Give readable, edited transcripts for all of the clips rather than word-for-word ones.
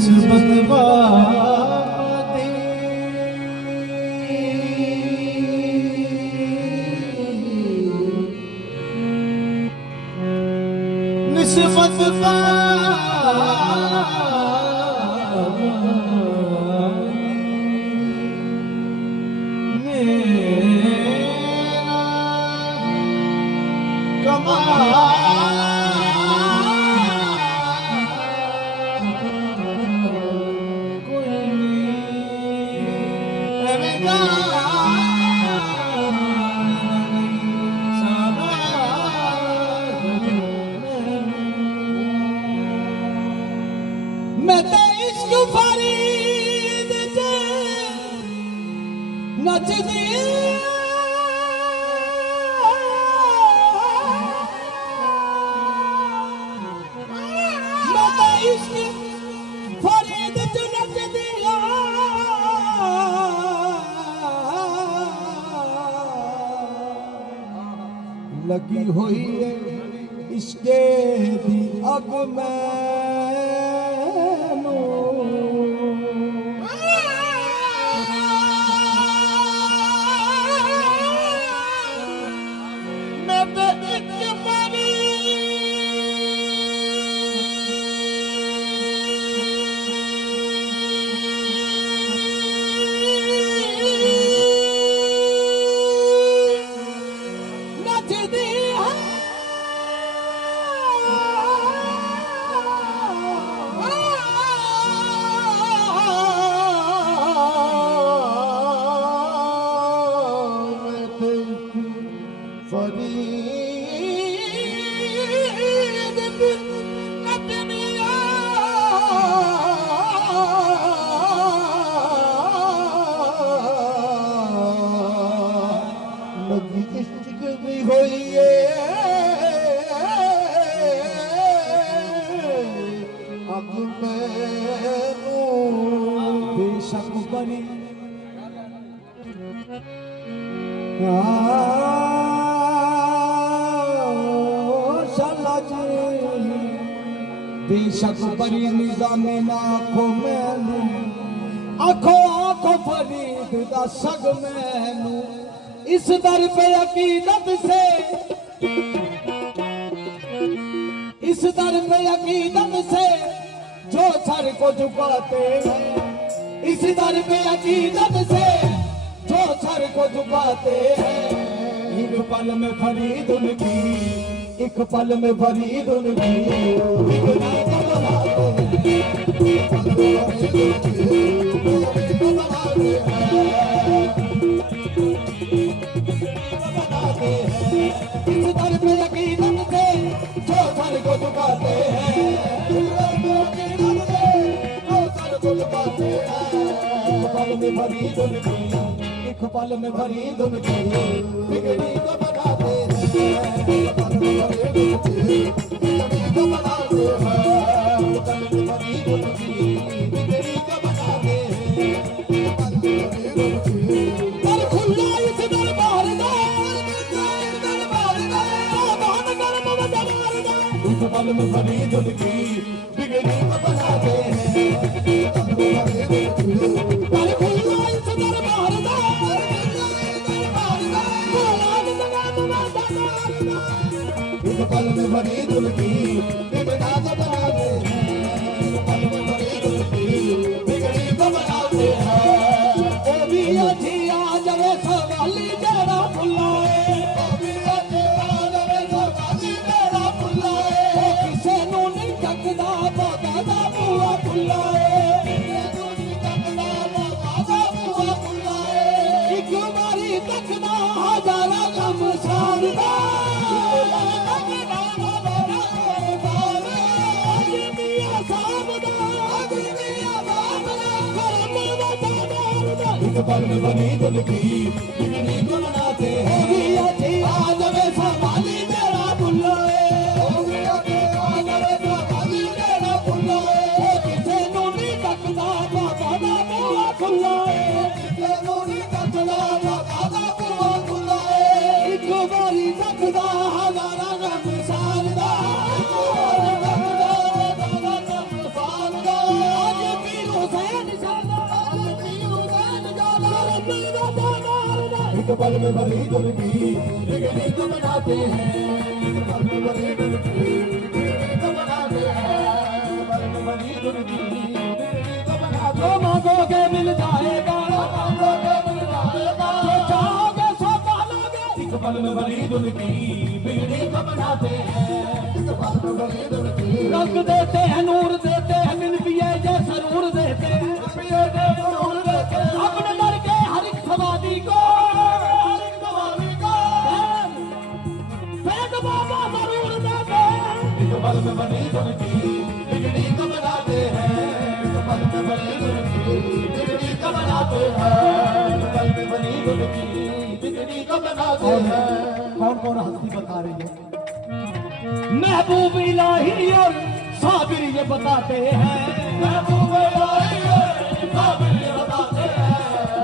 निस्बत वादी निस्बत मैं तो इश्क फरीद जे नचदी मैं तो इश्क फरीद जे नचदी लगी हुई है इश्के दी अग बेशक बड़ी निजामे आखो मैनू आखो आखो फरीद दा सग मैनू इस दर पे अकीदत से इस दर पे अकीदत से जो सर को झुकाते हैं इस दर पे अकीदत से जो सर को झुकाते हैं एक पल में फरीद उनकी एक पल में फरीद उनकी एक नाम बनाते हैं इस दर पे यकीनत से जो सर को झुकाते हैं जो सर को झुकाते हैं एक पल में फरीद उनकी एक पल में फरीद उनकी बिगड़ी को बनाते हैं पल में फरीद उनकी बिगड़ी को बनाते हैं पल में फरीद उनकी बिगड़ा को बनाते हैं पल में फरीद उनकी बिगड़ी को बनाते हैं ओ भी अच्छी आ जावे सवाली जरा बुलाए ओ भी अच्छी आ जावे सवाली जरा बुलाए किसे नू नहीं तकदा बाबा दा बुआ बुलाए किसे नू नहीं तकदा बाबा दा बुआ बुलाए एक बारी तकदा हजारा गम सारदा पल में फरीद उनकी बिगड़ी को बनाते हैं आज वे सवाली मेरा बुलाए किसे नू नहीं तकदा बाबा दा बुआ खुलाए किसे नू नहीं तकदा बाबा दा बुआ खुलाए एक बारी तकदा हजारा गम सारदा पल में भरी दुर्गी बिगड़ी को बनाते हैं, एक पल में भरी दुर्गी बिगड़ी को बनाते हैं, पल में भरी दुर्गी बिगड़ी को बनाते हैं। मांगोगे मिल जाएगा, मांगोगे मिल जाएगा, जो चाहोगे सो पालोगे। एक पल में भरी दुर्गी बिगड़ी को बनाते हैं, एक पल में भरी दुर्गी। रंग देते हैं, नूर देते हैं, बिन पिए जैसा नूर देते हैं, पिए जैसा नूर देते हैं। अपने दर के हर एक समाधि को, हर एक समाधि को फेंक बाबा जरूर देते हैं। एक पल में बनी दुर्गी बिगड़ी को बनाते हैं, एक पल में बनी दुर्गी बिगड़ी को बनाते हैं, एक पल में बनी दुर्गी बिगड़ी को बनाते हैं। कौन कौन हस्ती बता रही है? महबूब इलाही और साबिर ये बताते हैं, महबूब इलाही और साबिर ये बताते हैं,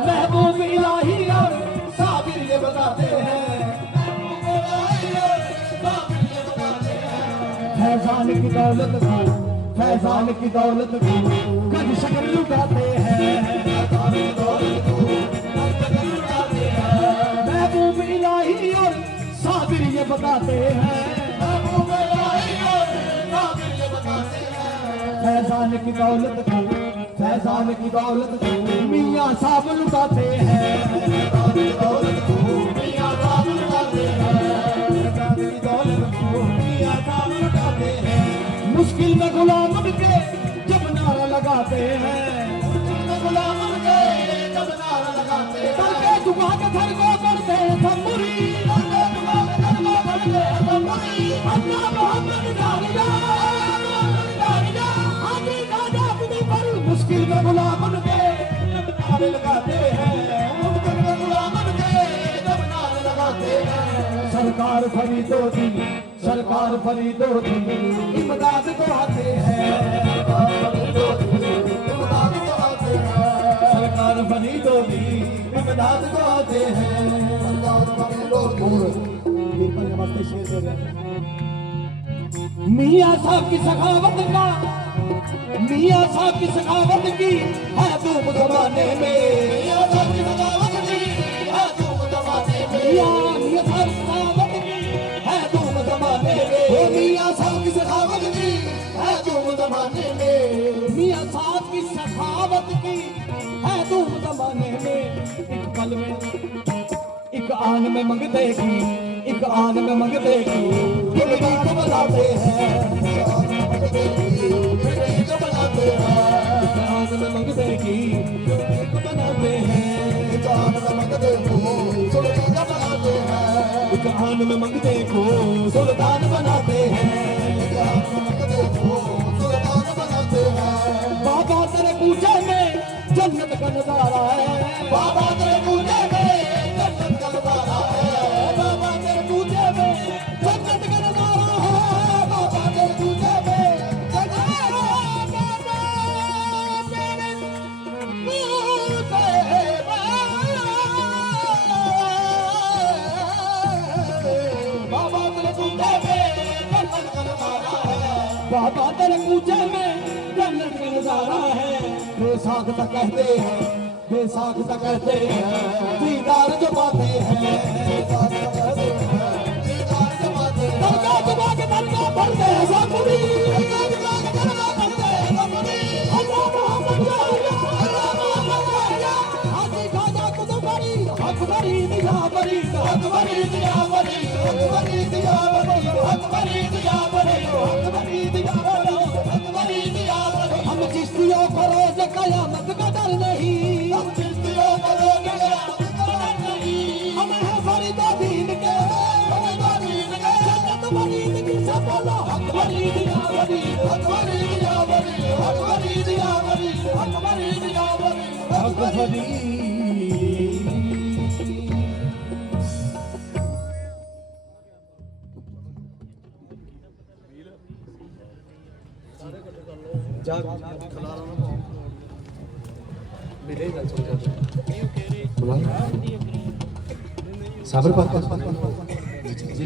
महबूब इलाही और साबिर ये बताते हैं, महबूब इलाही और साबिर ये बताते हैं। फैजान की दौलत को, फैजान की दौलत को कद शक्ल लुटाते हैं, फैजान की दौलत को कद शक्ल लुटाते हैं। महबूब इलाही और साबिर ये बताते हैं, महबूब इलाही और साबिर ये बताते हैं। फैजान की दौलत को, फैजान की दौलत को मियां साहब लुटाते हैं, फैजान की दौलत को मियां साहब लुटाते हैं, फैजान की दौलत को मियां साहब लुटाते हैं। मुश्किल में गुलाम के जब नारा लगाते हैं, मुश्किल में गुलाम के जब नारा लगाते हैं। करके दुआ के घर को करते हैं थमुरी, करके दुआ के घर को करते हैं थमुरी। अल्लाह मोहम्मद जानिया, जानिया हाजी दादा अपनी पर। मुश्किल में गुलाम के जब नारे लगाते हैं, मुश्किल में गुलाम के जब नारे लगाते हैं। सरकार फरीदो दी, सरकार फरीदो दी इमदाद को आते हैं, सरकार फरीदो दी इमदाद को आते हैं, सरकार फरीदो दी इमदाद को आते हैं। सरकार फरीदो दी नमस्ते शेर दे रहे हैं। मियां साहब की सखावत का, मियां साहब की सखावत की है धूम जमाने में, मियां साहब की सखावत की है धूम जमाने में, मियां साहब की सखावत की है धूम जमाने में, मियां साहब की सखावत की है धूम जमाने में, मियां साहब की सखावत की है धूम जमाने में। एक पल में, एक आन में मंग देगी, एक आन में मंग देगी गुलदार बनाते हैं, एक आन में मंग देगी गुलदार बनाते हैं, एक आन में मंग देगी गुलदार बनाते हैं, एक आन में मंग देगी सुल्तान बनाते हैं, एक आन में मंग देखो सुल्तान बनाते हैं, एक आन में मंग देखो सुल्तान बनाते हैं। बाबा तेरे पूछे में जन्नत का नजारा है, बाबा तेरे पूछे में जन्नत का नजारा है, बाबा तेरे पूछे में जन्नत का नजारा है, बाबा तेरे पूछे में जन्नत का नजारा है, बाबा तेरे पूछे में जन्नत का नजारा है, बाबा तेरे पूछे में जन्नत का नजारा है। बेसाख तक कहते हैं, बेसाख तक कहते हैं दीदार जो पाते हैं, बेसाख तक कहते हैं दीदार जो पाते हैं। दरगाह जमा के दरगाह पढ़ते हैं साकुरी, दरगाह जमा के दरगाह पढ़ते हैं साकुरी। अल्लाह मोहम्मद जानिया, अल्लाह मोहम्मद जानिया हाजी खाजा कुतुबरी अकबरी दिया बरी, अकबरी दिया बरी, अकबरी दिया बरी, अकबरी दिया बरी, अकबरी दिया बरी, अकबरी दिया बरी। हम चिश्तियों को रोज़ कयामत का डर नहीं, हम चिश्तियों को रोज़ कयामत का डर नहीं। हम हैं फरीदा दीन के, फरीदा दीन के जन्नत फरीद की सब बोलो अकबरी दिया बरी, अकबरी दिया बरी, अकबरी दिया बरी, अकबरी दिया बरी, अकबरी। साबर पार्क जी